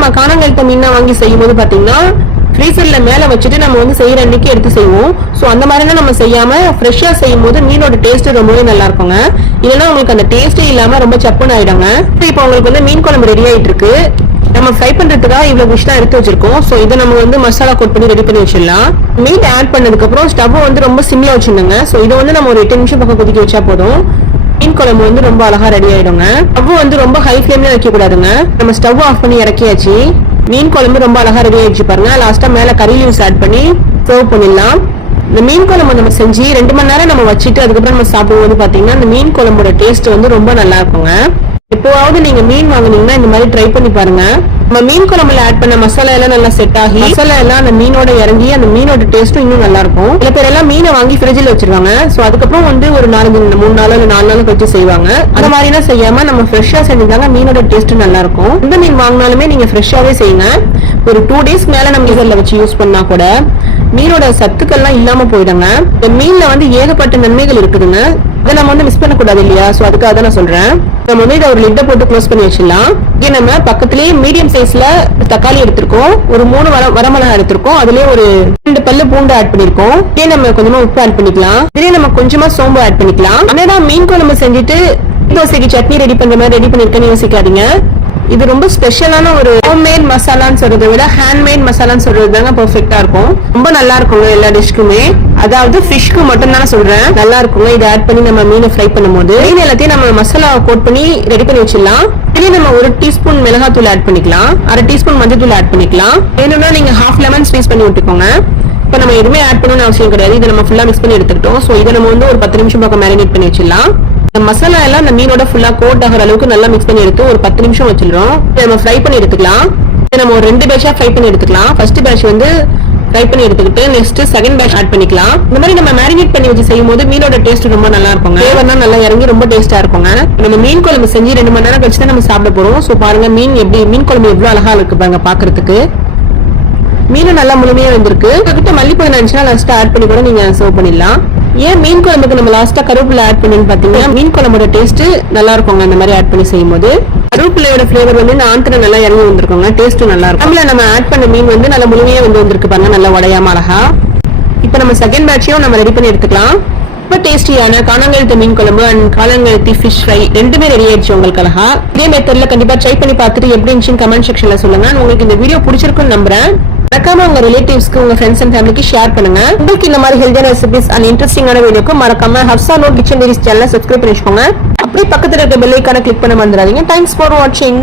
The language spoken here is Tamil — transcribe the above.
நம்ம காணாங்கழுத்த மீனா வாங்கி செய்யும் போது பாத்தீங்கன்னா ஃப்ரீசர்ல மேல வச்சுட்டு நம்ம வந்து செய்யற அன்னைக்கு எடுத்து செய்வோம். சோ அந்த மாதிரிலாம் நம்ம செய்யாம ஃப்ரெஷ்ஷா செய்யும் போது மீனோட டேஸ்ட் ரொம்பவே நல்லா இருக்குங்க. இல்லைன்னா உங்களுக்கு அந்த டேஸ்டே இல்லாம ரொம்ப சப்புன்னு ஆயிடுங்க. இப்போ உங்களுக்கு வந்து மீன் குழம்பு ரெடி ஆயிட்டு இருக்கு. நம்ம ஃப்ரை பண்றதுக்காக இவ்வளவு ஃபிஷ் தான் எடுத்து வச்சிருக்கோம். சோ இதை நம்ம வந்து மசாலா கோட் பண்ணி ரெடி பண்ணி வச்சிடலாம். மீட் ஆட் பண்ணதுக்கு அப்புறம் ஸ்டவ் வந்து ரொம்ப சிம்ல வச்சிருந்தோங்க. சோ இதை வந்து நம்ம ஒரு 8 நிமிஷம் பக்கம் கொதிக்க வச்சா போதும். மீன் குழம்பு வந்து ரொம்ப அழகா ரெடி ஆயிடுங்க. ஸ்டவ் வந்து ரொம்ப ஹை ஃபிளேம்ல வைக்க கூடாதுங்க. நம்ம ஸ்டவ் ஆஃப் பண்ணி இறக்கியாச்சு. மீன் குழம்பு ரொம்ப அழகா ரெடி ஆயிடுச்சு பாருங்க. லாஸ்டா மேல கறி லீவ்ஸ் ஆட் பண்ணி சர்வ் பண்ணிடலாம். இந்த மீன் குழம்பு நம்ம செஞ்சு 2 மணி நேரம் நம்ம வச்சுட்டு அதுக்கப்புறம் நம்ம சாப்பிடும்போது பாத்தீங்கன்னா இந்த மீன் குழம்போட டேஸ்ட் வந்து ரொம்ப நல்லா இருக்குங்க. எப்போவாவது நீங்க மீன் வாங்குனீங்கன்னா இந்த மாதிரி ட்ரை பண்ணி பாருங்க. நம்ம மீன் குழம்புல ஆட் பண்ண மசாலா எல்லாம் நல்லா செட் ஆகி மசாலா எல்லாம் அந்த மீனோட இறங்கி அந்த மீனோட டேஸ்டும் இன்னும் நல்லா இருக்கும். சில பேர் எல்லாம் மீனை வாங்கி ஃப்ரிட்ஜில் வச்சிருவாங்க. சோ அதுக்கப்புறம் வந்து ஒரு 3 நாள் இல்ல 4 நாள் கழிச்சு செய்வாங்க. அந்த மாதிரி எல்லாம் செய்யாம நம்ம ஃப்ரெஷ்ஷா செஞ்சாங்க மீனோட டேஸ்ட் நல்லா இருக்கும். எந்த மீன் வாங்கினாலுமே நீங்க ஃப்ரெஷ்ஷாவே செய்யுங்க. ஒரு 2 டேஸ் மேல நம்ம இதெல்லாம் வச்சு யூஸ் பண்ணா கூட மீனோட சத்துக்கள்லாம் இல்லாம போயிடுங்க. இந்த மீன்ல வந்து ஏகப்பட்ட நன்மைகள் இருக்குதுங்க. அதை நம்ம வந்து மிஸ் பண்ணக்கூடாது இல்லையா? சோ அதுக்காக தான் நான் சொல்றேன். நம்ம வந்து இதை ஒரு லிட்டை போட்டு க்ளோஸ் பண்ணி வச்சிடலாம். இங்கே நம்ம பக்கத்திலேயே மீடியம் சைஸ்ல தக்காளி எடுத்திருக்கோம். ஒரு 3 வரமிளகாய் எடுத்திருக்கோம். அதுலயே ஒரு 2 பல்லு பூண்டு ஆட் பண்ணிருக்கோம். இதே நம்ம கொஞ்சமா உப்பு ஆட் பண்ணிக்கலாம். இதே நம்ம கொஞ்சமா சோம்பு ஆட் பண்ணிக்கலாம். ஆனா மீன் குழம்பு செஞ்சுட்டு தோசைக்கு சட்னி ரெடி பண்ற மாதிரி ரெடி பண்ணிருக்கேன்னு யோசிக்காதீங்க. இது ரொம்ப ஸ்பெஷலான ஒரு ஹோம்மேட் மசாலான்னு சொல்றதை விட ஹேண்ட்மேட் மசாலான்னு சொல்றது தாங்க பெர்ஃபெக்ட்டா இருக்கும். ரொம்ப நல்லா இருக்குங்க எல்லா டிஷ்க்குமே. அதாவது ஃபிஷ்க்கு மட்டும் தான் சொல்றேன். நல்லா இருக்குங்க. இதை ஆட் பண்ணி நம்ம மீனை ஃப்ரை பண்ணும்போது மீன் எல்லாத்தையும் நம்ம மசாலா கோட் பண்ணி ரெடி பண்ணி வச்சிடலாம். இதுலயே நம்ம 1 டீஸ்பூன் மிளகாத்தூள் ஆட் பண்ணிக்கலாம். 1/2 டீஸ்பூன் மஞ்சள் ஆட் பண்ணிக்கலாம். வேணும்னா நீங்க ஹாஃப் லெமன் ஸ்க்வீஸ் பண்ணி விட்டுக்கோங்க. இப்ப நம்ம எதுவுமே ஆட் பண்ணணும்னு அவசியம் கிடையாது. இதை நம்ம ஃபுல்லா மிக்ஸ் பண்ணி எடுத்துக்கிட்டோம். சோ இதை நம்ம வந்து ஒரு 10 நிமிஷம் பக்கம் மேரினேட் பண்ணி வச்சிடலாம். இந்த மசாலா எல்லாம் இந்த மீனோட ஃபுல்லா கோட் ஆகிற அளவுக்கு நல்லா மிக்ஸ் பண்ணி எடுத்து ஒரு 10 நிமிஷம் வச்சிடுறோம். நம்ம ஃப்ரை பண்ணி எடுத்துக்கலாம். நம்ம ஒரு 2 பேட்சா ஃப்ரை பண்ணி எடுத்துக்கலாம். ஃபர்ஸ்ட் பேட்ச் வந்து ஃப்ரை பண்ணி எடுத்துக்கிட்டு நெக்ஸ்ட் செகண்ட் பேட்ச் ஆட் பண்ணிக்கலாம். இந்த மாதிரி நம்ம மேரினேட் பண்ணி வச்சு செய்யும் போது மீனோட டேஸ்ட் ரொம்ப நல்லா இருக்குங்க. ஃப்ளேவர்னா நல்லா இறங்கி ரொம்ப டேஸ்டா இருக்குங்க. நம்ம மீன் குழம்பு செஞ்சு 2 மணி நேரம் கழிச்சு தான் நம்ம சாப்பிட போறோம். சோ பாருங்க மீன் குழம்பு எவ்வளவு அழகா இருக்கு பாருங்க பாக்குறதுக்கு. மீனும் நல்லா முழுமையா வந்திருக்கு. உங்ககிட்ட மல்லிப்பொடி நினைச்சுன்னா லாஸ்டா ஆட் பண்ணி கூட நீங்க சர்வ் பண்ணிடலாம். ஏன் மீன் குழம்புக்கு நம்ம லாஸ்டா கருவேப்பிலை ஆட் பண்ணி பாத்தீங்கன்னா மீன் குழம்போட டேஸ்ட் நல்லா இருக்குங்க. அந்த மாதிரி ஆட் பண்ணி செய்யும் போது கருவேப்பிலையோட ஃபிளேவர் வந்து ஆந்திர நல்லா இறங்கி வந்திருக்கோங்க. டேஸ்ட்டும் நல்லா இருக்கும். நம்ம ஆட் பண்ண மீன் வந்து நல்லா முழுமையா வந்திருக்கு பாருங்க. நல்லா உடையாம அழகா. இப்ப நம்ம செகண்ட் பேட்சையும் நம்ம ரெடி பண்ணி எடுத்துக்கலாம். ரொம்ப டேஸ்டியான காணாங்கழுத்த மீன் குழம்பு அண்ட் காணாங்கழுத்தி ஃபிஷ் ஃப்ரை ரெண்டுமே ரெடி ஆயிடுச்சு உங்களுக்கு அழகா. இதே மெத்தட்ல கண்டிப்பா ட்ரை பண்ணி பார்த்துட்டு எப்படி இருந்துச்சுன்னு கமெண்ட் செக்ஷன்ல சொல்லுங்க. உங்களுக்கு இந்த வீடியோ பிடிச்சிருக்குன்னு நம்புறேன். மறக்காம உங்க ரிலேட்டிவ்ஸ்க்கு உங்க ஃப்ரெண்ட்ஸ் அண்ட் ஃபேமிலிக்கு ஷேர் பண்ணுங்க. உங்களுக்கு இந்த மாதிரி ஹெல்தியான ரெசிபிஸ் அண்ட் இன்ட்ரெஸ்டிங்கான வீடியோக்கு மறக்காம ஹப்சா நோட் கிச்சன் டிஷ் சேனலை சப்ஸ்கிரைப் பண்ணி வச்சுக்கோங்க. அப்படியே பக்கத்துல இருக்க பெல் ஐகானை கிளிக் பண்ண மறந்துடாதீங்க. தேங்க்ஸ் ஃபார் வாட்சிங்.